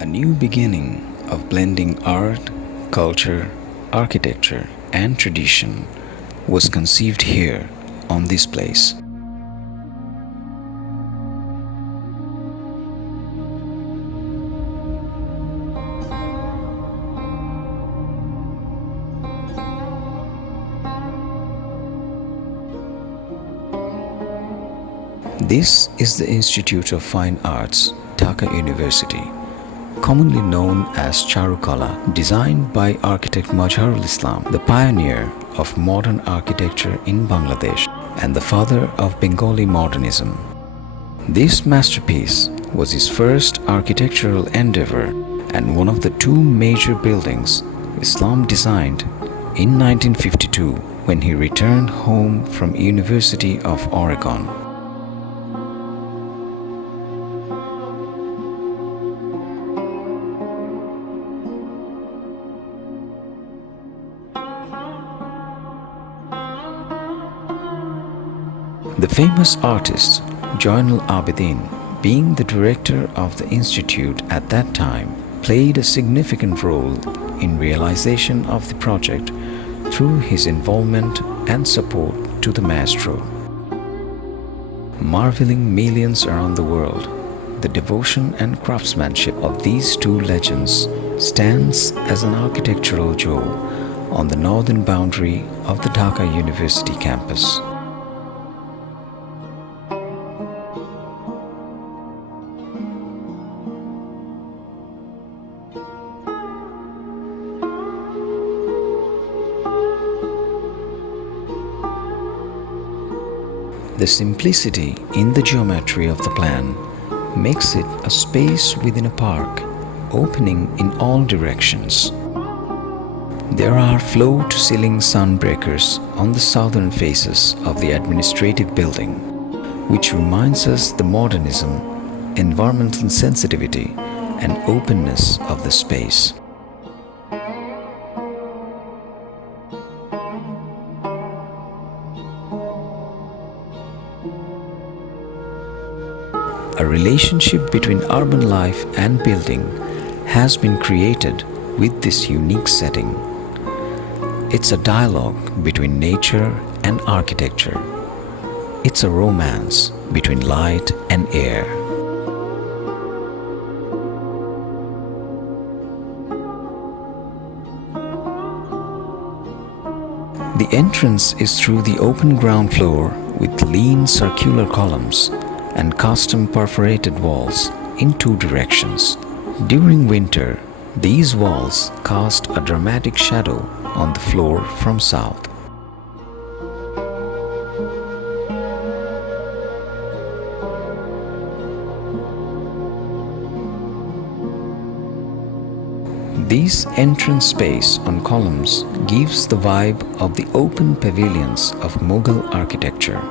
A new beginning of blending art, culture, architecture, and tradition was conceived here on this place. This is the Institute of Fine Arts, Dhaka University, commonly known as Charukola, designed by Architect Mazharul Islam, the pioneer of modern architecture in Bangladesh and the father of Bengali Modernism. This masterpiece was his first architectural endeavor and one of the two major buildings Islam designed in 1952 when he returned home from University of Oregon. The famous artist Zainul Abidin, being the director of the institute at that time, played a significant role in realization of the project through his involvement and support to the maestro. Marveling millions around the world, the devotion and craftsmanship of these two legends stands as an architectural jewel on the northern boundary of the Dhaka University campus. The simplicity in the geometry of the plan makes it a space within a park, opening in all directions. There are floor-to-ceiling sunbreakers on the southern faces of the administrative building, which reminds us the modernism, environmental sensitivity, and openness of the space. A relationship between urban life and building has been created with this unique setting. It's a dialogue between nature and architecture. It's a romance between light and air. The entrance is through the open ground floor with lean circular columns and custom perforated walls in two directions. During winter, these walls cast a dramatic shadow on the floor from south. This entrance space on columns gives the vibe of the open pavilions of Mughal architecture.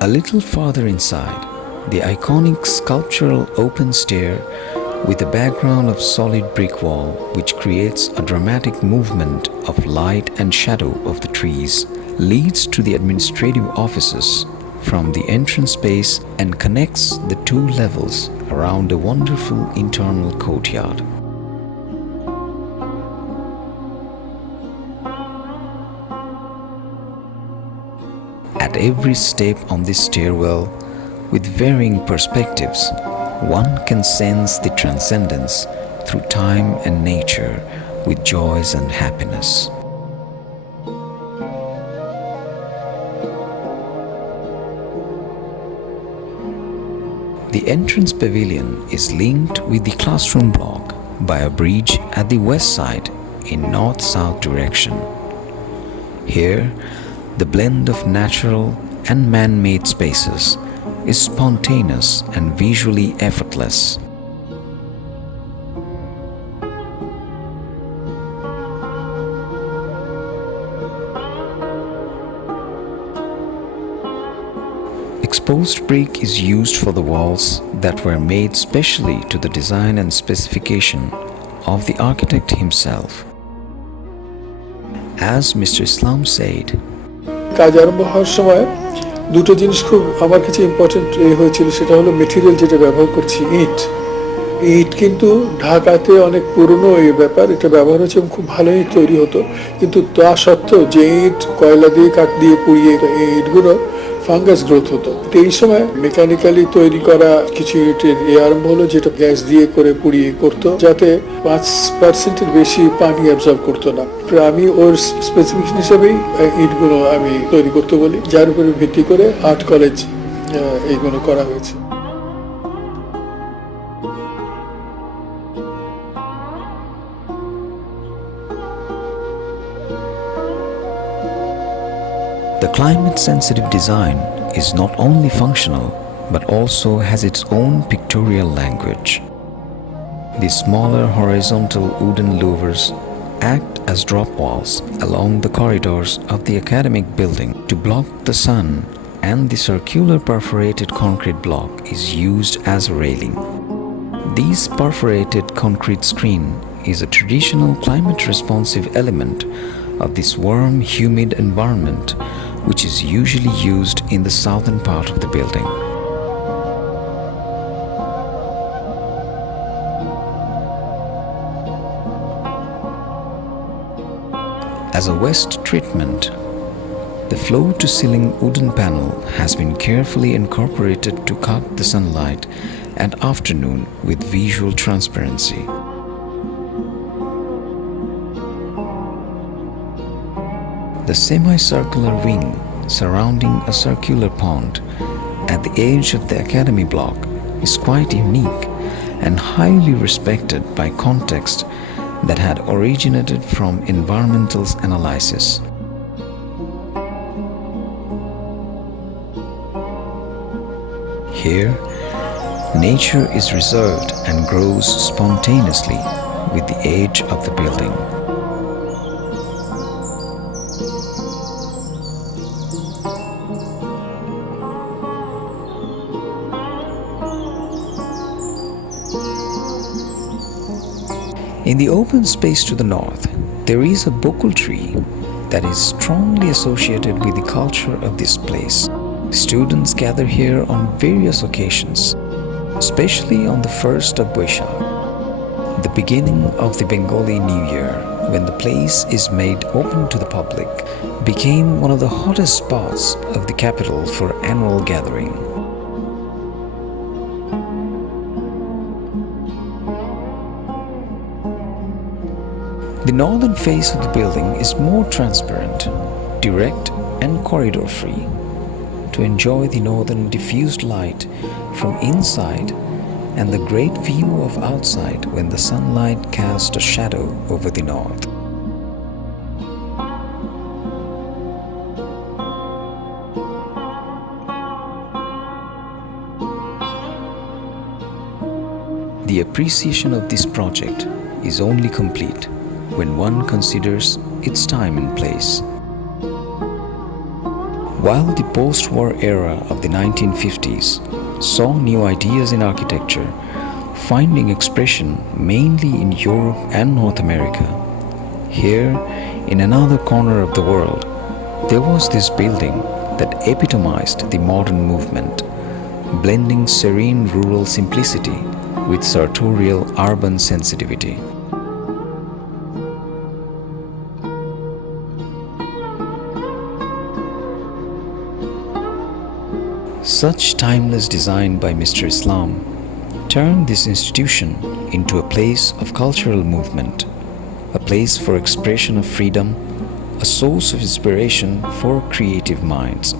A little farther inside, the iconic sculptural open stair with a background of solid brick wall which creates a dramatic movement of light and shadow of the trees leads to the administrative offices from the entrance space and connects the two levels around a wonderful internal courtyard. At every step on this stairwell, with varying perspectives, one can sense the transcendence through time and nature with joys and happiness. The entrance pavilion is linked with the classroom block by a bridge at the west side in north-south direction. Here, the blend of natural and man-made spaces is spontaneous and visually effortless. Exposed brick is used for the walls that were made specially to the design and specification of the architect himself. As Mr. Islam said, কাজ আরম্ভ হওয়ার সময় দুটো জিনিস খুব আমার কাছে important হয়েছিল, সেটা হলো মেটেরিয়াল যেটা ব্যবহার করছি, ইট কিন্তু ঢাকাতে অনেক পুরনো এই ব্যাপার, এটা ব্যবহার হচ্ছে এবং খুব ভালো ইট তৈরি হতো। কিন্তু তা সত্ত্বেও যে ইট কয়লা দিয়ে কাঠ দিয়ে পুড়িয়ে এই ইটগুলো ফাঙ্গাস গ্রোথ হতো। এই সময় মেকানিক্যালি তৈরি করা কিছু ইটের আরম্ভ হলো, যেটা গ্যাস দিয়ে করে পুড়িয়ে করতো, যাতে 5% বেশি পানি অ্যাবজর্ব করতো না। আমি ওর স্পেসিফিকেশন হিসেবেই ইটগুলো আমি তৈরি করতে বলি, যার উপরে ভিত্তি করে আর্ট কলেজ এইগুলো করা হয়েছে। The climate-sensitive design is not only functional but also has its own pictorial language. The smaller horizontal wooden louvers act as drop walls along the corridors of the academic building to block the sun, and the circular perforated concrete block is used as a railing. This perforated concrete screen is a traditional climate-responsive element of this warm, humid environment, which is usually used in the southern part of the building. As a west treatment, the floor-to-ceiling wooden panel has been carefully incorporated to cut the sunlight at afternoon with visual transparency. The semicircular wing surrounding a circular pond at the edge of the academy block is quite unique and highly respected by context that had originated from environmental analysis. Here, nature is reserved and grows spontaneously with the age of the building. In the open space to the north, there is a bokul tree that is strongly associated with the culture of this place. Students gather here on various occasions, especially on the 1st of Boishakh, the beginning of the Bengali New Year, when the place is made open to the public, became one of the hottest spots of the capital for annual gathering. The northern face of the building is more transparent, direct and corridor-free. To enjoy the northern diffused light from inside and the great view of outside when the sunlight casts a shadow over the north. The appreciation of this project is only complete when one considers its time and place. While the post-war era of the 1950s saw new ideas in architecture finding expression mainly in Europe and North America, here, in another corner of the world, there was this building that epitomized the modern movement, blending serene rural simplicity with sartorial urban sensitivity. Such timeless design by Mr. Islam turned this institution into a place of cultural movement, a place for expression of freedom, a source of inspiration for creative minds.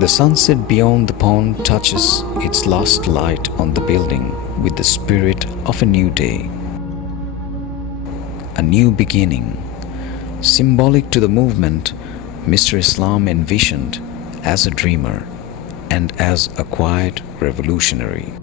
The sunset beyond the pond touches its last light on the building with the spirit of a new day, a new beginning, symbolic to the movement Mr. Islam envisioned as a dreamer and as a quiet revolutionary.